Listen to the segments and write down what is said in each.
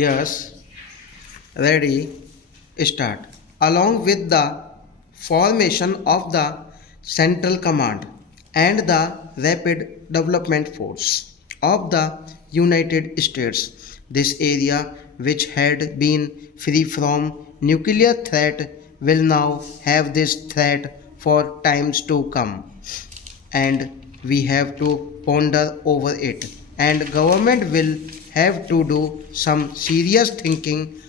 Yes, ready, start. Along with the formation of the Central Command and the Rapid Development Force of the United States, this area which had been free from nuclear threat will now have this threat for times to come, and we have to ponder over it, and government will have to do some serious thinking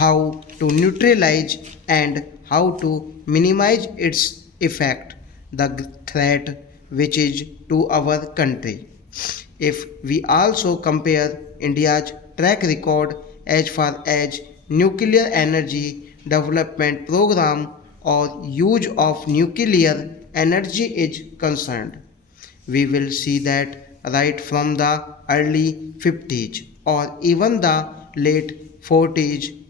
how to neutralize and how to minimize its effect, the threat which is to our country. If we also compare India's track record as far as nuclear energy development program or use of nuclear energy is concerned, we will see that right from the early 50s or even the late 40s,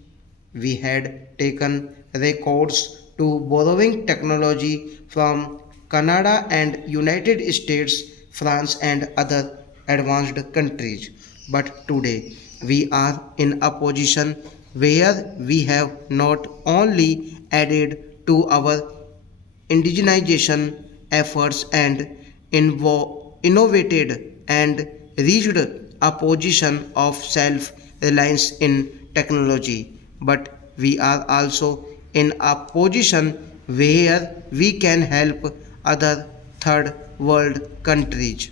we had taken records to borrowing technology from Canada and United States, France and other advanced countries. But today we are in a position where we have not only added to our indigenization efforts and innovated and reached a position of self reliance in technology, but we are also in a position where we can help other third world countries.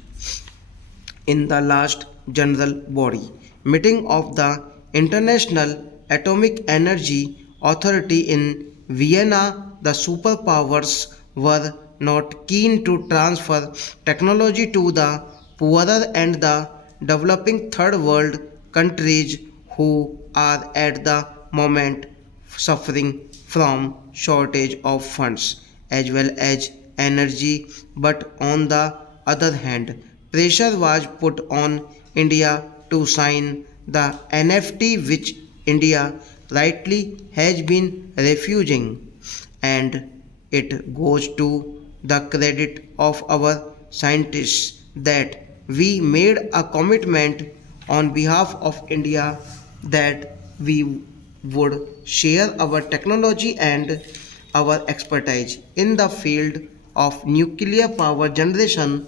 In the last general body meeting of the International Atomic Energy Authority in Vienna, the superpowers were not keen to transfer technology to the poorer and the developing third world countries who are at the moment suffering from shortage of funds as well as energy. But on the other hand, pressure was put on India to sign the NFT, which India rightly has been refusing, and it goes to the credit of our scientists that we made a commitment on behalf of India that we would share our technology and our expertise in the field of nuclear power generation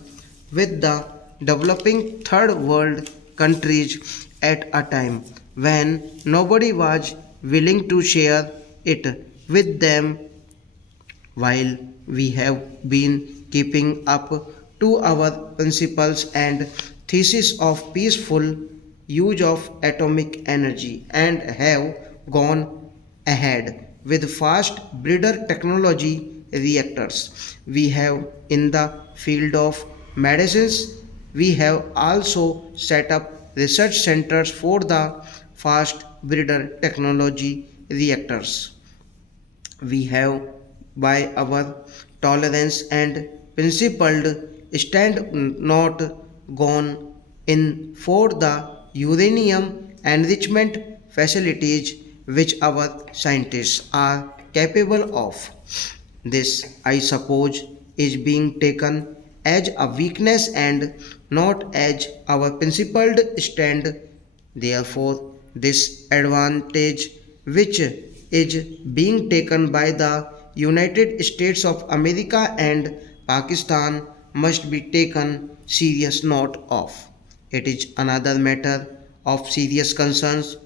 with the developing third world countries at a time when nobody was willing to share it with them. While we have been keeping up to our principles and thesis of peaceful use of atomic energy and have gone ahead with fast breeder technology reactors. We have in the field of medicines, we have also set up research centers for the fast breeder technology reactors. We have, by our tolerance and principled stand, not gone in for the uranium enrichment facilities which our scientists are capable of. This, I suppose, is being taken as a weakness and not as our principled stand. Therefore, this advantage which is being taken by the United States of America and Pakistan must be taken serious note of. It is another matter of serious concerns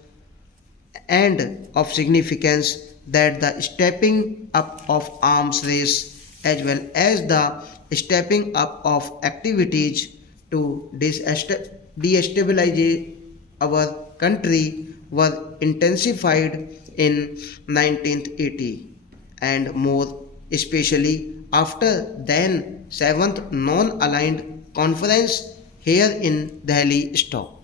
and of significance that the stepping up of arms race as well as the stepping up of activities to destabilize our country were intensified in 1980 and more, especially after then 7th non-aligned conference here in Delhi stopped.